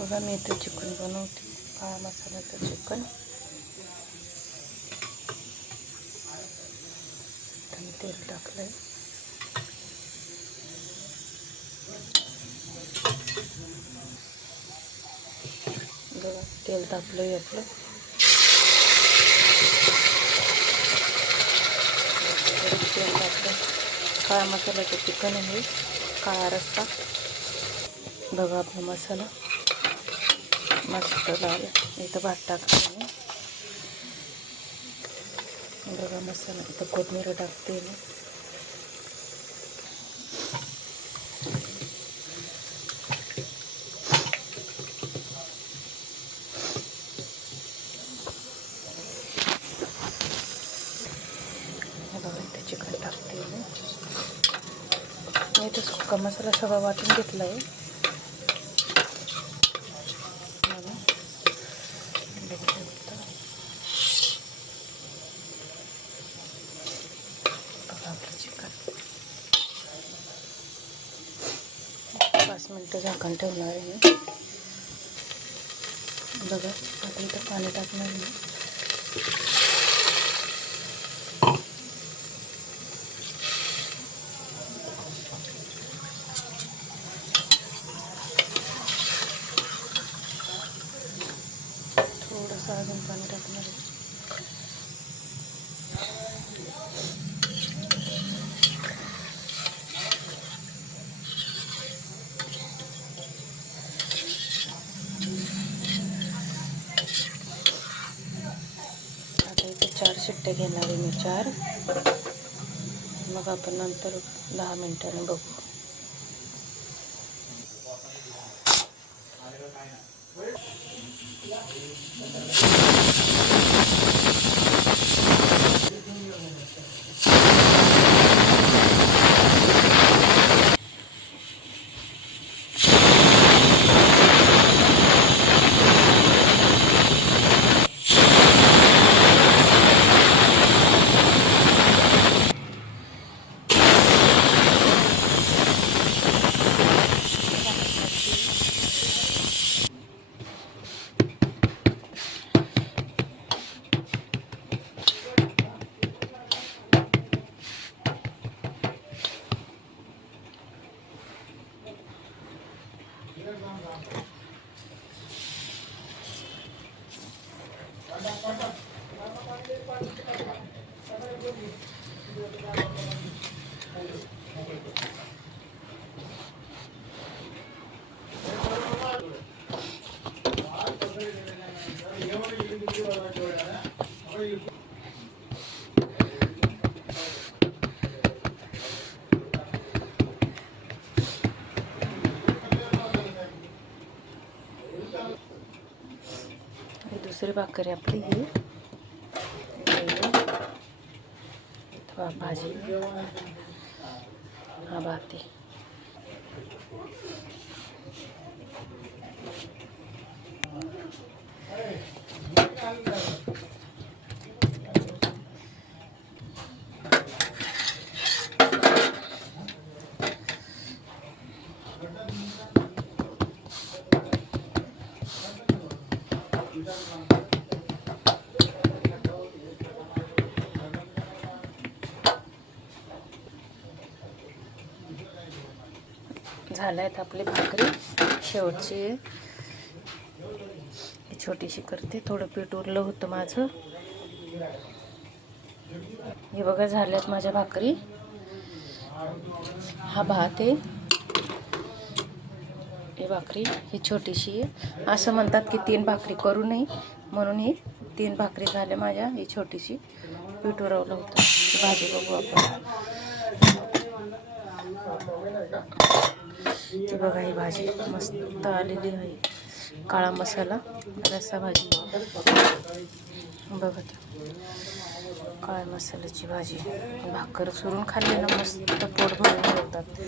बघा मी इथे चिकन बनवते, काळा मसाल्याचं चिकन. मी तेल टाकलंय. बघा तेल तापलंय आपलं. तेल टाकलं. काळा मसाल्याचं चिकन आहे, काळा रस्सा. बघा आपला मसाला मस्त लाल. इथं भात टाकला मी. बघा मसाला. इथं कोथिंबीर टाकते मी. बघा इथे चिकन टाकते मी. इथं सुका मसाला सगळा वाटून घेतला आहे. चिकन 5 मिनटं झाकण ठेवणार आहे. बघा आता इथं पाणी टाकणार आहे. थोडंसं अजून पाणी टाकणार आहे. आता इथे 4 शिट्ट्या घेणार आहे मी, 4. मग आपण नंतर 10 मिनिटांनी बघू. दुसरी भाकरी आपली ही. भाजी, हा भात आहे. झाल्यात आपली भाकरी. शेवटची छोटीशी करते. थोडं पीठ उरलं होतं माझं. हे बघा झाल्यात माझ्या भाकरी. हा भात आहे. ही भाकरी ही छोटीशी आहे. असं म्हणतात की 3 भाकरी करू नये, म्हणून ही 3 भाकरी झाल्या माझ्या. ही छोटीशी पीठ उरवलं होतं. भाजी बघू आपण. ही बघा ही भाजी मस्त आलेली आहे. काळा मसाला रस्सा भाजी. बघा काळ्या मसाल्याची भाजी. भाकर चुरून खाल्ली ना मस्त पोट भरून जेवतात.